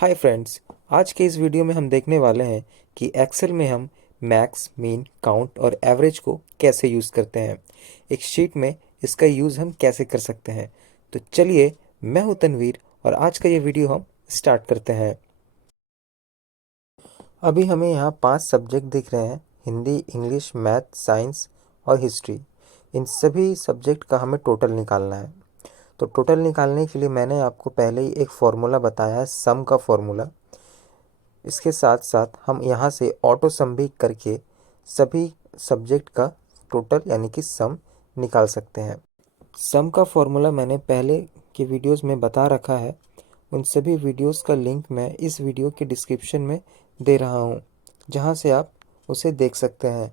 Hi friends, आज के इस वीडियो में हम देखने वाले हैं कि एक्सेल में हम मैक्स, मीन, काउंट और एवरेज को कैसे यूज़ करते हैं। एक शीट में इसका यूज़ हम कैसे कर सकते हैं। तो चलिए, मैं हूं तनवीर और आज का ये वीडियो हम स्टार्ट करते हैं। अभी हमें यहाँ 5 सब्जेक्ट दिख रहे हैं: हिंदी, इंग्लिश, मैथ, साइंस और हिस्ट्री। इन सभी सब्जेक्ट का हमें टोटल निकालना है। तो टोटल निकालने के लिए मैंने आपको पहले ही एक फार्मूला बताया है, सम का फार्मूला। इसके साथ साथ हम यहाँ से ऑटो सम भी करके सभी सब्जेक्ट का टोटल यानी कि सम निकाल सकते हैं। सम का फॉर्मूला मैंने पहले के वीडियोस में बता रखा है। उन सभी वीडियोस का लिंक मैं इस वीडियो के डिस्क्रिप्शन में दे रहा हूँ, जहाँ से आप उसे देख सकते हैं।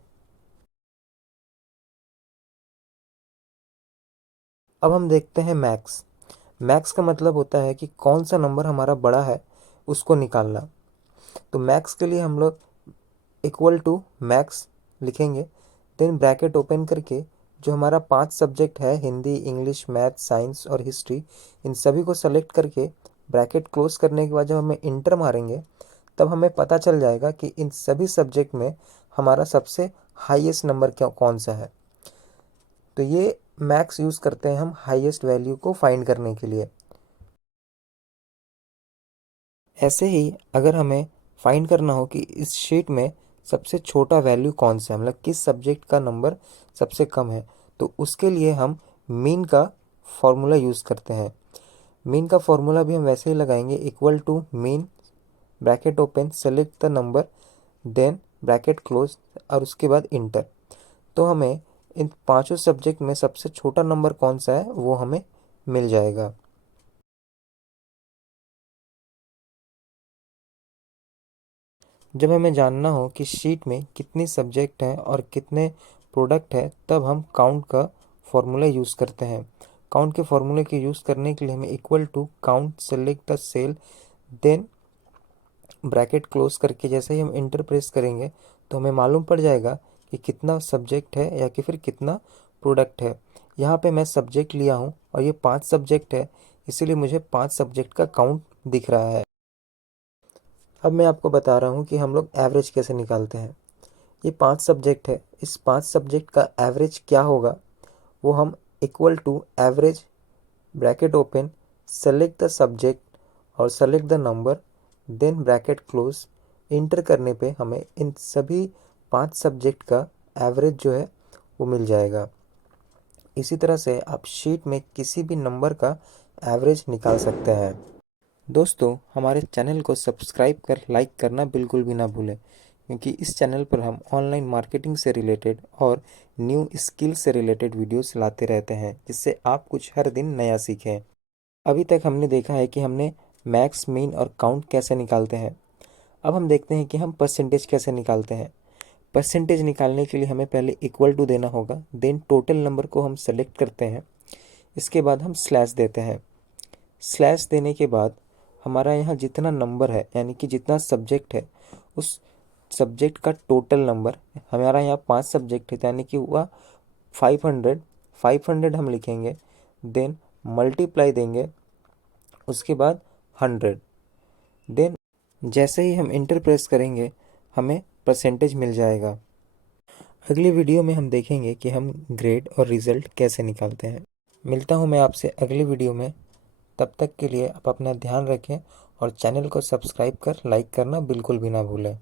अब हम देखते हैं मैक्स। मैक्स का मतलब होता है कि कौन सा नंबर हमारा बड़ा है उसको निकालना। तो मैक्स के लिए हम लोग इक्वल टू मैक्स लिखेंगे, देन ब्रैकेट ओपन करके जो हमारा 5 सब्जेक्ट है, हिंदी, इंग्लिश, मैथ, साइंस और हिस्ट्री, इन सभी को सेलेक्ट करके ब्रैकेट क्लोज करने के बाद जब हमें इंटर मारेंगे तब हमें पता चल जाएगा कि इन सभी सब्जेक्ट में हमारा सबसे हाईएस्ट नंबर क्या कौन सा है। तो ये मैक्स यूज़ करते हैं हम हाईएस्ट वैल्यू को फाइंड करने के लिए। ऐसे ही अगर हमें फाइंड करना हो कि इस शीट में सबसे छोटा वैल्यू कौन सा है, मतलब किस सब्जेक्ट का नंबर सबसे कम है, तो उसके लिए हम मीन का फॉर्मूला यूज़ करते हैं। मीन का फॉर्मूला भी हम वैसे ही लगाएंगे, equal to mean, bracket open, select the number, then bracket close और उसके बाद इंटर। तो हमें इन पांचों सब्जेक्ट में सबसे छोटा नंबर कौन सा है वो हमें मिल जाएगा। जब हमें जानना हो कि शीट में कितने सब्जेक्ट हैं और कितने प्रोडक्ट है, तब हम काउंट का फॉर्मूला यूज़ करते हैं। काउंट के फॉर्मूले के यूज़ करने के लिए हमें equal to count, select the cell, then bracket close करके जैसे ही हम इंटर प्रेस करेंगे तो हमें मालूम पड़ जाएगा कि कितना सब्जेक्ट है या कि फिर कितना प्रोडक्ट है। यहाँ पे मैं सब्जेक्ट लिया हूँ और ये 5 सब्जेक्ट है, इसीलिए मुझे 5 सब्जेक्ट का काउंट दिख रहा है। अब मैं आपको बता रहा हूँ कि हम लोग एवरेज कैसे निकालते हैं। ये 5 सब्जेक्ट है, इस 5 सब्जेक्ट का एवरेज क्या होगा वो हम equal to average, bracket open, select the subject और select the number, then bracket close, enter करने पे हमें इन सभी 5 सब्जेक्ट का एवरेज जो है वो मिल जाएगा। इसी तरह से आप शीट में किसी भी नंबर का एवरेज निकाल सकते हैं। दोस्तों, हमारे चैनल को सब्सक्राइब कर लाइक करना बिल्कुल भी ना भूलें, क्योंकि इस चैनल पर हम ऑनलाइन मार्केटिंग से रिलेटेड और न्यू स्किल से रिलेटेड वीडियोस लाते रहते हैं, जिससे आप कुछ हर दिन नया सीखें। अभी तक हमने देखा है कि हमने मैक्स, मीन और काउंट कैसे निकालते हैं। अब हम देखते हैं कि हम परसेंटेज कैसे निकालते हैं। परसेंटेज निकालने के लिए हमें पहले इक्वल टू देना होगा, देन टोटल नंबर को हम सेलेक्ट करते हैं, इसके बाद हम स्लैश देते हैं। स्लैश देने के बाद हमारा यहाँ जितना नंबर है यानी कि जितना सब्जेक्ट है, उस सब्जेक्ट का टोटल नंबर, हमारा यहाँ 5 सब्जेक्ट है यानी कि हुआ 500। 500 हम लिखेंगे, देन मल्टीप्लाई देंगे, उसके बाद 100, देन जैसे ही हम इंटर प्रेस करेंगे हमें परसेंटेज मिल जाएगा। अगली वीडियो में हम देखेंगे कि हम ग्रेड और रिजल्ट कैसे निकालते हैं। मिलता हूँ मैं आपसे अगली वीडियो में। तब तक के लिए आप अपना ध्यान रखें और चैनल को सब्सक्राइब कर लाइक करना बिल्कुल भी ना भूलें।